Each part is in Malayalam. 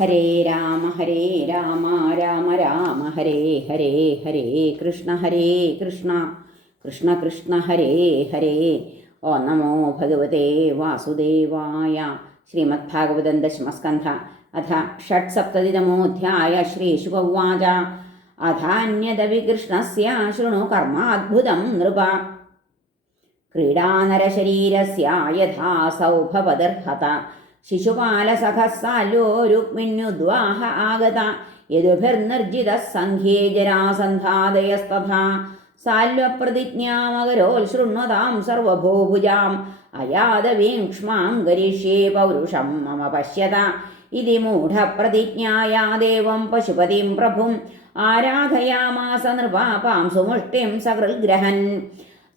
ഹരേ രാമ ഹരേ രാമ രാമ രാമ ഹരേ ഹരേ ഹരേ കൃഷ്ണ ഹരേ കൃഷ്ണ കൃഷ്ണ കൃഷ്ണ ഹരേ ഹരേ. ഓ നമോ ഭഗവതേ വാസുദേവായ ശ്രീമദ്ഭാഗവതം ദശമസ്കന്ധ. അഥ ഷട്സപ്തതിതമോऽധ്യായ ശ്രീശുകൗവാച അഥാന്യദവികൃഷ്ണസ്യ ശൃണു കർമാദ്ഭുതം നൃപ. ക്രീഡാനരശരീരസ്യ യഥാ സൗഭവദർഹത ശിശുപാലസഖസാല്ലോ രുക്മിണ്യുദ്വാഹ ആഗത. യദുഭിർനിർജിതഃ സംഘേ ജരാസന്ധാദയസ്തഥാ സാല്വപ്രതിജ്ഞാമകരോത്ശൃണ്വതാം സർവഭൂഭുജാം. അയാദവീക്ഷ്മാം ഗരിഷ്യേ പൗരുഷം മമ പശ്യത. ഇതി മൂഢപ്രതിജ്ഞായാ ദേവം പശുപതിം പ്രഭും. ആരാധയാമാസ നൃപാപാം സുമുഷ്ടിം സകൃഗ്രഹൻ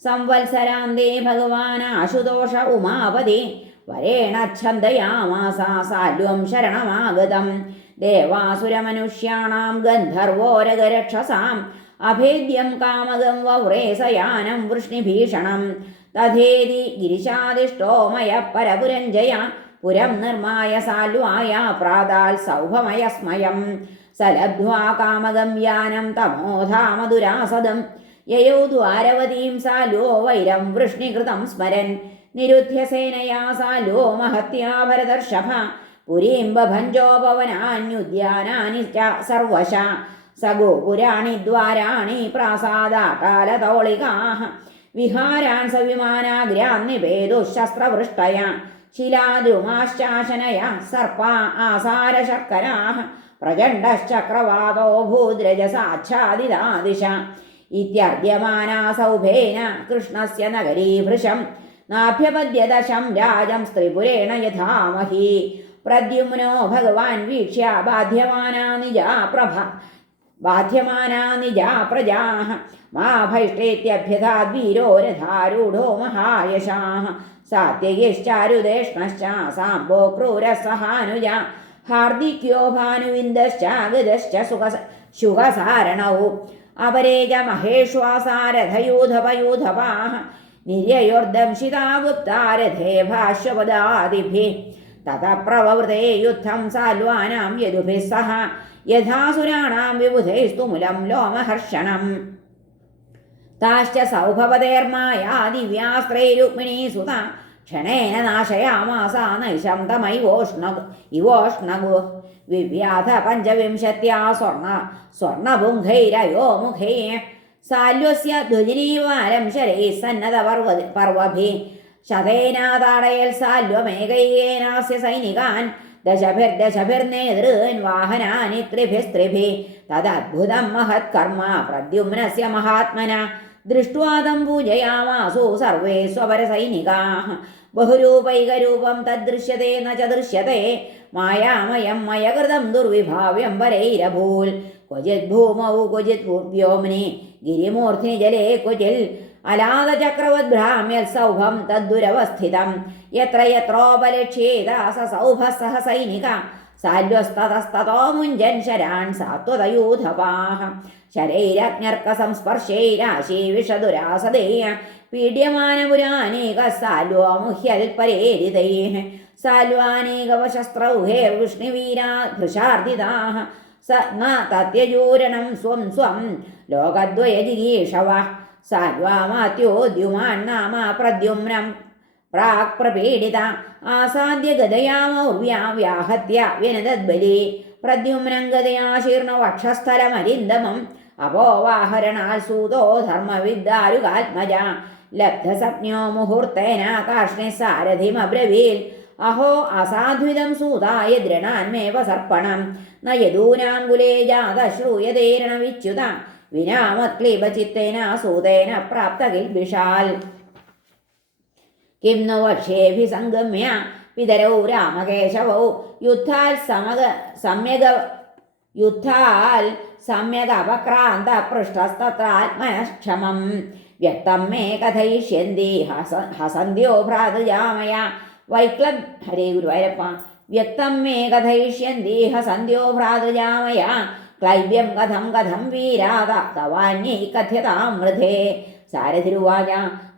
സംവത്സരാന്തേ ഭഗവാനാശുതോഷ ഉമാപതി. വരേണ ഛന്ദയാമാസ സാല്വം ശരണമാഗതം. ദേവാസുരമനുഷ്യാണാം ഗന്ധർവോരഗരക്ഷസാം. അഭേദ്യം കാമകം വൗറേ സയാനം വൃഷ്ണിഭീഷണം. തഥേതി ഗിരിശാദിഷ്ടോ മയ പരപുരഞ്ജയ പുരം നിർമായ സാലുവായ പ്രാതാൽ സൗഭമയസ്മയം. സലബ്ധ്വാ കാമകം യാനം തമോധാമധുരാസദം. യയോ ദ്വാരവതീം സാലോ വൈരം വൃഷ്ണികൃതം സ്മരൻ. നിരുധ്യസേനയാ സാലോ മഹത്യാ ഭരതർഷഭ പുരീം ബഭഞ്ജോപവനാന്യുദ്യാനാനി ച സർവശ. സഗോപുരാണി ദ്വാരാണി പ്രാസാദാകാലതോളികാः വിഹാരാൻ സവിമാനാഗ്രാൻ നിവേദുശസ്ത്രവൃഷ്ടയ ശിലാദ്രുമാശ്ചാശനയ സർപ്പ ആസാരശർക്കരാः പ്രചണ്ഡശ്ചക്രവാതോ ഭൂദ്രജസാച്ഛാദിതാദിശ. ഇത്യർദ്യമാനാ സൗഭേന കൃഷ്ണസ്യ നഗരീഭൃശം. നാഭ്യപദ്യദശം രാജം സ്ത്രിപുരേണ യഥാമഹി. പ്രദ്യുമ്നോ ഭഗവാൻ വീക്ഷ്യ ബാധ്യമാനാ നിജാ പ്രഭ ബാധ്യമാനാ നിജാ പ്രജാः മാ ഭൈഷ്ടേത്യഭ്യതാദ്വീരോ രഥാരൂഢോ മഹായശാः സാത്യയശ്ചാരുദേഷ്ണശ്ച സാംബോ ക്രൂരസഹാനുജ. ഹാർദിക്യോ ഭാനുവിന്ദശ്ചാഗതശ്ച സുഖ ശുഖസാരണവും അപരേജ മഹേഷ്വാസാരഥയൂഥപയൂഥപാः നിര്യയോർദംശിതാ ഗുപ്താരഥേ ഭാഷ്യപദാദിഭിः തതഃ പ്രവവൃത്തെ യുദ്ധം സാൽവാനാം യദുഭിः സഹ യഥാസുരാണാം വിബുധൈസ്തു മുലം ലോമഹർഷണം. താശ്ച സൗഭവതേർമായാ ദിവ്യാസ്ത്രേ രുക്മിണീ സുത ക്ഷണേന നാശയാമാസ നൈശം തമൈവോഷ്ണ ഇവോഷ്ണഗു വിവ്യാധ പഞ്ചവിംശത്യാ സ്വർണ സ്വർണപുംഖൈരയോ മുഖേ സാല്വസ്യ ധ്വജിനീവാരം ശരൈ സന്നത പർവ പർവഭി. ശതേനാതാടയൽ സാല്വമേകൈകേനാസ്യ സൈനികാൻ ദശഭിർദശഭിർനേതൃൻ വാഹനാനി ത്രിഭിസ്ത്രിഭി തദ്ഭുതം മഹത്കർമ്മ പ്രദ്യുമ്നസ്യ മഹാത്മന. ദൃഷ്ട്വാ തം പൂജയാമാസു സർവേ സ്വപരസൈനികാः ബഹുരൂപൈകരൂപം തദ്ദൃശ്യത്തെ ന ച ദൃശ്യത്തെ മായാമയം മയകൃതം ദുർവിഭാവ്യം വരൈരഭൂൽ. ക്വചിത് ഭൂമൗ ക്വചിത് വ്യോമിനി ഗിരിമൂർധ്നി ജലേ ക്വചിൽ. അലാദചക്രവദ്ഭ്രാമ്യത്സൗഭം തദ്ദുരവസ്ഥിതം. യത്ര യത്രോപലക്ഷ്യേത സ സൗഭ സഹ സൈനിക. സാല്വസ്തതസ്തതോ മുഞ്ചൻ ശരാൻ സാത്വതയൂഥപാഹ ശരൈരജ്ഞർക്കസംസ്പർശൈരാശീ വിഷദുരാസദേയ പീഡ്യമാനപുരാനേക സാല്വോ മുഹ്യൽപരേരിതൈः സാൽവാനേകവശസ്ത്രൗഹേ വൃഷ്ണിവീരാ ധൃഷാർദിതാഹ സ ന തത്യജൂരണം സ്വം സ്വം ലോകദ്വയജിഗീഷവ. സാൽവാമാത്യോദ്യുമാന്നാമ പ്രദ്യുമ്നം പ്രാക് പ്രപീഡിത ആസാദ്യ ഗതയാ മൗര്യാ വ്യാഹത്യ വ്യനതദ്ബലി പ്രദ്യുമ്നം ഗതയാശീർണ വക്ഷസ്ഥലമരിന്ദമം അപോവാഹരണാൽ സൂതോ ധർമ്മവിദ്ദാരുകാത്മജ ലബ്ധസപ്നോ മുഹൂർത്തേന കാഷ്ണി സാരഥിമബ്രവീൽ. അഹോ അസാധ്വിതം സൂതായ ദൃണാന്മേവ സർപ്പണം. ന യദൂനാങ്കുലേ ജാത ശ്രൂയതേരണ വിച്യുത വിനാമക്ലീബചിത്തേന സൂതേന പ്രാപ്തകിൽബിഷാൽ കിം नु വക്ഷ്യേഭിസംഗമ്യ പിതരൗ രാമകേശവൗ. യുദ്ധാൽ സമഗ സമ്യക യുദ്ധാൽ സമ്യഗപക്രാന്ത പൃഷ്ടസ്തത്രാത്മനക്ഷമം വ്യക്തം മേ കഥയിഷ്യന്തി ഹസ ഹസന്ധ്യോ ഭ്രാതൃജാമയ. വൈക്ലം ഹരേ ഗുരുവായൂരപ്പ. വ്യക്തം മേ കഥയിഷ്യന്തി ഹസന്ധ്യോ ഭ്രാതൃജാമയ. ക്ലൈബ്യം കഥം കഥം വീരാത തവാന്യൈ കഥ്യതാമൃതേ സാരഥിരുവാച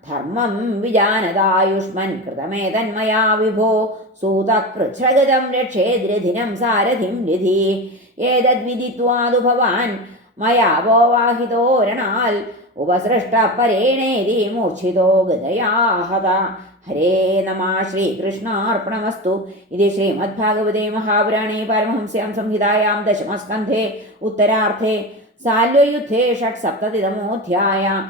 ധർമ്മം വിജാനതായുഷ്മൻ കൃതമേതന്മയാ വിഭോ. സൂതകൃച്ഛ്രഗതം രക്ഷേദ്രധിനം സാരഥിം രഥി ഏതദ്വിദിത്വാതു ഭവാൻ മയാവോവാഹിതോരണാൽ ഉപസൃഷ്ട പരേണേതി മൂർച്ഛിതോ ഗതയാഹത ഹരേ നമ ശ്രീകൃഷ്ണാർപ്പണമസ്തു. ഇത് ശ്രീമദ്ഭാഗവതേ മഹാപുരാണേ പരമഹംസ്യാം സംഹിതായാം ദശമസ്കന്ധേ ഉത്തരാർത്ഥേ. സാല്വയുദ്ധേ ഷട്സപ്തതിതമോധ്യായ.